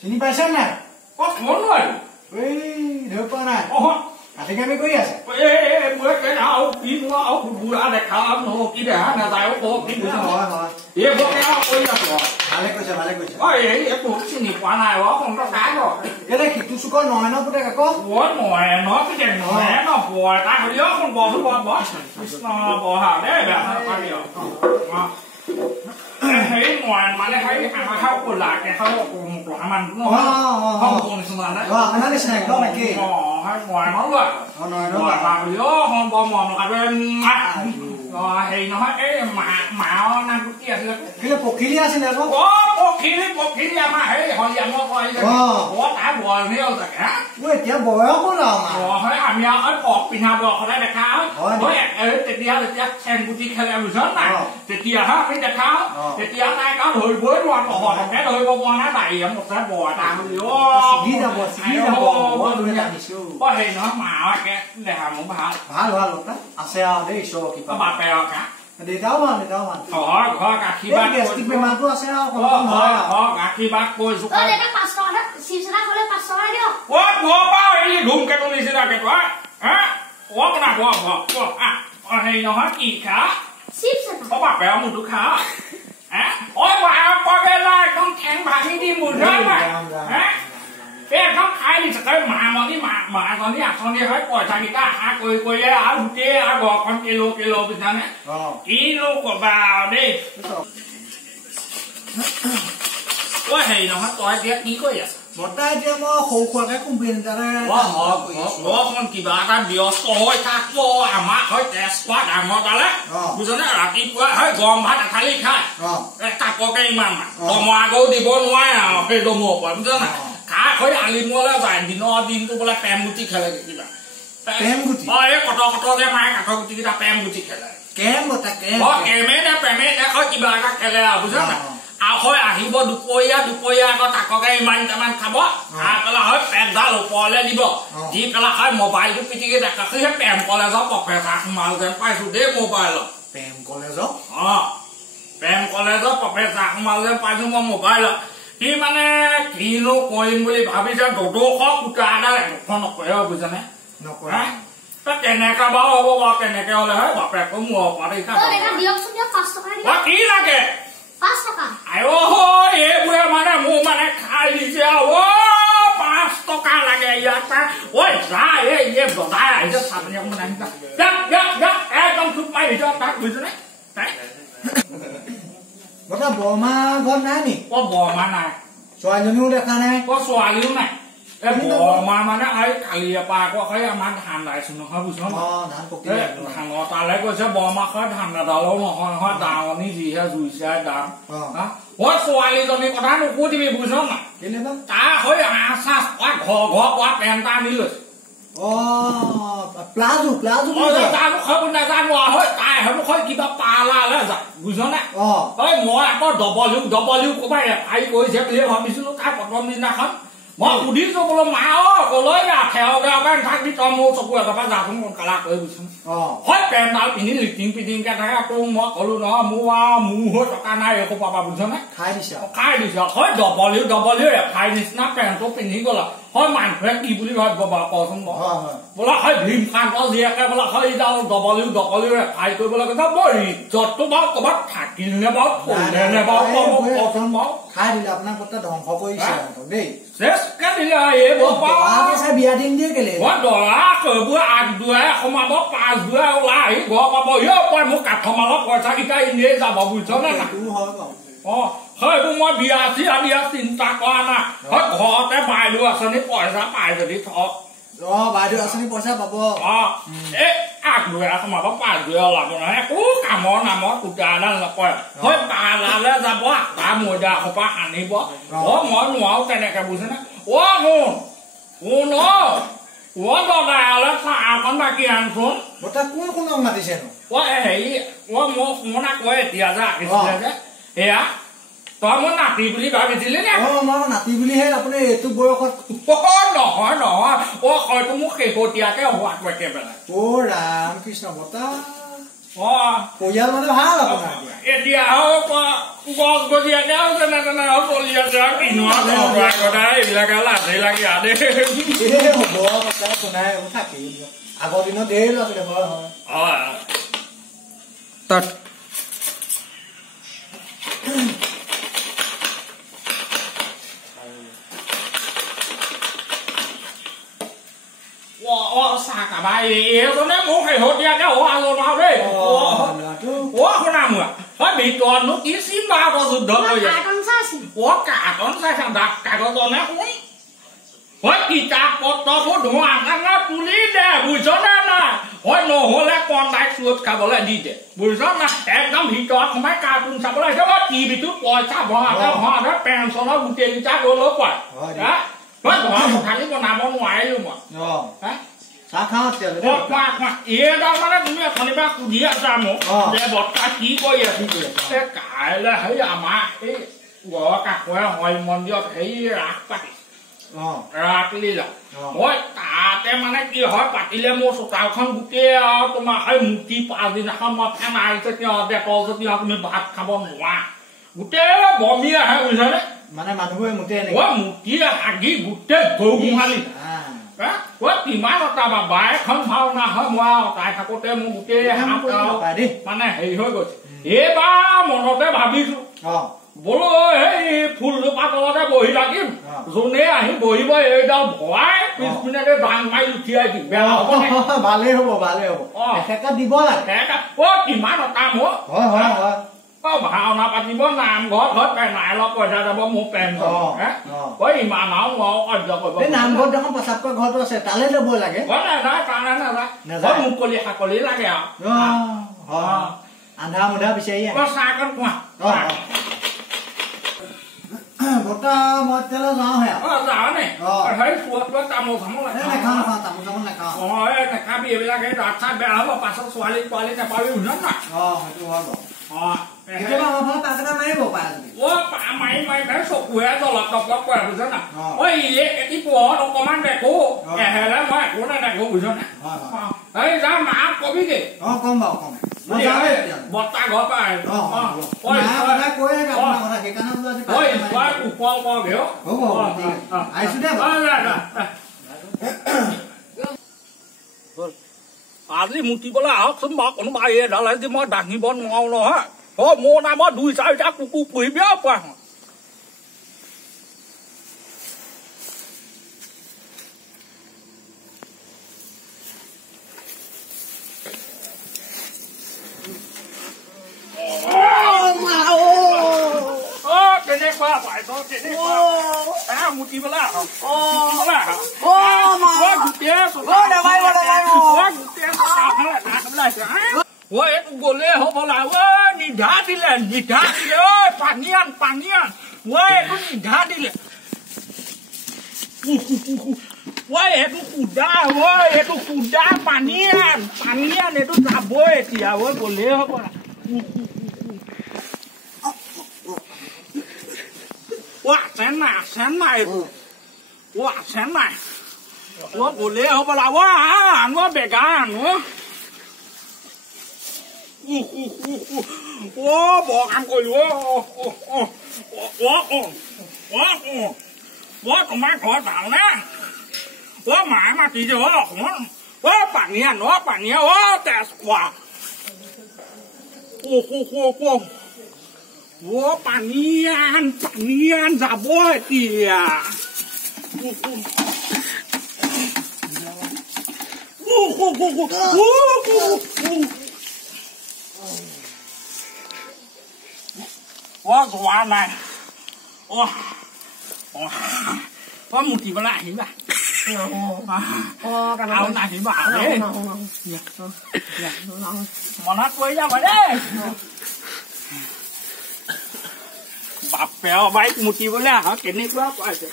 চিনি পাইছে নাই ধৰিব পৰা নাই কাটি কামি কৰি আছে ভালে কৈছে ভালে কৈছে চিনি পোৱা নাই কেলে সিটো চুকৰ নহয় ন পুতেক আকৌ নহয় নপোৱা তাক বহা দেই হেৰি মই মানে খাওঁ কোলাকে খাওঁ মানুহটো আপোনাৰ নিচিনা একদম একেই মই নলোৱা বৰ মন হেৰি নহয় এই মাৰ নামটো কি আছিলে পখিলি আছিলে আকৌ পখিলি আমাৰ হেৰি হলিয়ামৰ তাৰ বয়সেই হ'ল চাগে এতিয়া বয়স হ'ল হয় আমি আৰু পিন্ধা বয়সতে দেখাওঁ তেতিয়া যেতিয়া চেংগুটি খেলে বুজিছ নাই তেতিয়াহে আমি দেখাওঁ তেতিয়া নাই কাৰণ ধৰিবই নোৱাৰো ধৰিব পৰা নাই বাৰীয়ে মোচে বৰ এটা হেৰি নহয় মাকে দেহা মোৰ ভাল ভাল ভাল আছে আৰু দেই ঈশ্বৰ কিবা বাপে দেউতাও ভাল দেউতাও ভাল ঘৰ গাখীৰ গেষ্টিক বেমাৰটো আছে আৰু গাখীৰ বাক কৈছো ধুমকেতু নিচিনাকে হেৰি নহয় কি খা বাপে মোৰটো খা একদম ঠেং ভাঙি দিম বুজা একদম খাই দিছে তই মাজনী আঁচনি হয় পইচাকেইটা আশা কৰি কৰিলে আৰু গোটেই আৰু ঘৰখন কিলো বুজানে কিনো কবা দেই হেৰি নহয় তই এতিয়া কি কৰি আছ বৰ্তা এতিয়া মই সৰু সুৰাকে কোম্পানী কিবা এটা ব্যস্ত হৈ থাকব আমাৰ হয় তেজপুৰ ডাঙৰ তালে বুজনে ৰাতিপুৱা হয় গৰম ভাত এথালি খাই কাপকে ইমান দমৰ আগেও দিব নোৱাৰে আৰু সেই দমৰ পৰা বুজনে খাই হৈ আলিমলে যায় দিনটো বোলে প্ৰেম গুটি খেলে কিবা এই কট যে মায়ে কাঠৰ গুটি কেইটা প্ৰেম গুটি খেলে কেমে নে প্ৰেমে নে কিবা এটা খেলে আৰু বুজনে হয় আহিব দুপৰীয়া আকৌ তাককে ইমানটামান খাব খাই পেলাই হয় পেটডাল ওপৰলে দিব দি পেলাই হয় মোবাইলটো পিটিকি দেখা সেই প্ৰেম কলেজৰ প্ৰফেচাৰ সোমাল যেন পাইছো দেই মোবাইলত প্ৰেম কলেজৰ প্ৰফেচাৰ সোমাল যেন পাইছো মই মোবাইলত সি মানে কিনো কৰিম বুলি ভাবিছে দদৌশক কুটা এটা এখন নকৰে বুজানে নকৰে কেনেকা বাৰু হ'ব বাৰু কেনেকে হলে হয় বাপেকো মোৰ কি লাগে এইবোৰে মানে মোৰ মানে খাই দিছে 5 টকা লাগে ইয়াত বজাই আহিছে চাটনি একদম চুপ মাৰি দিছে তাক বুজিছনে বৰমা ঘৰত নাই নি বৰমা নাই ছোৱালীজনীও দেখা নাই ছোৱালীও নাই বৰমা মানে কালিৰ পৰা আকৌ আমাৰ ধান দাইছো নহয় বুজিছ ধানৰ তালে গৈছে বৰমা ধান দাদালো নহয় দাৱনী যিহে জুইছে দাম ছোৱালীজনীৰ কথা নুসুধিবি বুজিছ না তাৰ হৈ আচাৰ ঘৰ পৰা পেণ্ট এটা আনি লৈছে নাজানো তাই হয়তো কিবা পালালে যায় বুজিছ নে মই আকৌ ডবল কবাই ৰেফাৰী কৰিছে বুলি ভাবিছিলো তাই প্ৰথম দিনাখন মই সুধিছো বোলো মা কলৈ খেৰকে থাকি তই মোৰ চকু এঘৰ যাচোন কালা কৰি বুজিছো হয় পেণ্টডাল পিন্ধি লিটিংকে থাকে তোক মই কলো নহয় মোৰ হৈ টকা নাই একো পাবা বুজিছ নে খাই দিছে হয় ডবল ৰেফাৰী নিচিনা পেণ্টটো পিন্ধি গলা হয় মানুহে কি বুলি ভাবিব বাৰু কচোন বোলা হয় ভীমকান্ত জীয়েকে বোলা হয় ডবল ৰেফাৰী কৰিবলৈ কৈছে বৰ ইজ্জতটো বাৰু ক'ৰবাত থাকিল নে বাৰু থলে নে বাৰু কচোন বাৰু খাই দিলে আপোনাৰ কথা ধ্বংস কৰিছে দেই বিয়া দিন দিয়ে কেলে দৰা কবোৰ আগদুৱাই সোমাব 5 দুৱাই ওলাই আহি ঘৰ পাব মোক কাঠমালৰ পইচা কেইটা এনেই যাব বুজিছ নে সেইবোৰ মই বিয়া চিন্তা কৰা নাই ঘৰতে বাইদেউ আঁচনি পইচা পাই যদি থক বাইদেউ আঁচনি পইচা পাব এই আগদুৱাই সোমাব 5 দুৱাই ওলাব নহয় একো কামৰ নামত কুটা এডাল নকৰে হয় পালালে যাব তাৰ মৈদা সোপা সানিব মই নোৱাৰো তেনেকে বুজিছে শুন দাদালে চাহকণ বাকী আনচোন কোন মাতিছে হেৰি মই শুনা কয় এতিয়া যে আহিছিলে যে এয়া তই মই নাতি বুলি ভাবিছিলি নে নাতি বুলিহে আপুনি এইটো বয়সত নহয় হয়তো মোক শেহতীয়াকে হোৱাটো একেবাৰে ৰাম কৃষ্ণ বতা পৰিয়াল মানে ভাল আপোনাৰ এতিয়া গছ গছিয়াকেও তেনে তেনে চলি আছে আৰু কিনোৱা কথা এইবিলাক লাজে লাগে আদে হ'ব কথা শুনাই থাকি আগৰ দিনত ধেৰ আছিলে হয় তাত চাহ কাবা এইজনে মোক শেহতীয়াকে আলোচনা দেই শুনা মোৱা হয় ভিতৰতনো কি চিন্তা যুদ্ধ কৰি কাৰ্টন চাইছা ডাক কাগজনে শুনি হয় কিতাপ পত্ৰবোৰ ধোঁৱা তুলি দে বুজিছ নে নাই হয় নহলে কণ্ডাক্ট চুৰত খাবলৈ দি দে বুজিছ না একদম ভিতৰত সোমাই কাৰ্টুন চাবলৈ আহিছে মই টিভিটোত পইচা ভৰাওঁতে পেঞ্চনৰ গোটেইকেইটা গ'লেও পায় মই ধৰা পঠালি বনাব নোৱাৰিলো মই মানে তুমি এখনিবা সুধি আছা মোক যে বৰ্তা কি কৰি আছো কাইলৈ সেই আমাৰ এই ঘৰৰ কাষৰে হৰি মন্দিৰত সেই ৰাস পাতিছে ৰাসলীলা মই তাতে মানে কি হয় পাতিলে মোৰ চোতালখন গোটেই আৰু তোমাৰ সেই মূৰ্তি পাছদিনাখন মই ফেনাইছে সিহঁতে কল যদি তুমি ভাত খাব নোৱাৰা গোটেই বমি আহে বুজিছানে মানে মানুহবোৰে মূৰ্তি হাগি গোটেই গৌমালি কিমান অতাবা বাইখন ভাওনা হয় মই অতাই থাকোতে মোৰ গোটেই মানে হেৰি হৈ গৈছে এইবাৰ মনতে ভাবিছো বোলো সেই ফুলজোপা তলতে বহি থাকিম যোনে আহি বহিব এইডাল ভৰাই পিছপিনে বাং মাৰি উঠিয়াই দিম বেয়া হ'ব ভালেই হ'ব দিব লাগে কিমান অতাম ভাওনা পাতিব নামঘৰ ঘৰত পেনাইলৰ পইচা যাব মোৰ পেঞ্চন ইমান আৰু নোৱাৰো কাৰ্য কৰিব নামঘৰত দেখোন প্ৰসাদকৰ ঘৰটো আছে তালৈ যাবই লাগে নাযায় মুকলি সাকলি লাগে আৰু আন্ধা মুধা বিচাৰি চাহকণ কোৱা বৰ্তা মই তেতিয়ালৈ যাওঁহে যাওঁ নে তামোল চামোল নাখাবি এইবিলাক ৰাত চাহ বেয়া হ'ব পাছত ছোৱালী তোৱালী নাপাবি শুন না চকুৱে জলক টপলক কৰে বুজিছ না এটি পোহৰত অকমান দেখো এহেলে মই একো নেদেখো বুজিছ না এই যা মাক কবিগে বৰ্তা ঘৰ পাই উপল কগে আজি মুতিবলৈ আহকচোন বাৰু কোনোবা এইডাল আজি মই দাঙিব নোৱাৰো নহয় মোৰ নামত 2-4টা কুকুৰ পুহিবি আৰু পোৱা কেনেকুৱা পাইছ মুতিবলৈ গলে হবলা নিধা দিলে পানী আন এইটো নিধা দিলে এইটো সুদা পানী আন এইটো যাবই এতিয়া গলে হবলা আছে নাই গলে হবলা আনো বেগা আনো বৰ কাম কৰিলো তোমাৰ ঘৰত ভালনে মায়ে মাতিছে অকমান পানী আন তেজ খোৱা পানী আন যাব এতিয়া যোৱা নাই মুতিবলৈ আহিবা আৰু নাহিবা মনত পৰি যাবা দেই বাপে বাইক মুতিবলৈ আহ কেনেকুৱা পাইছে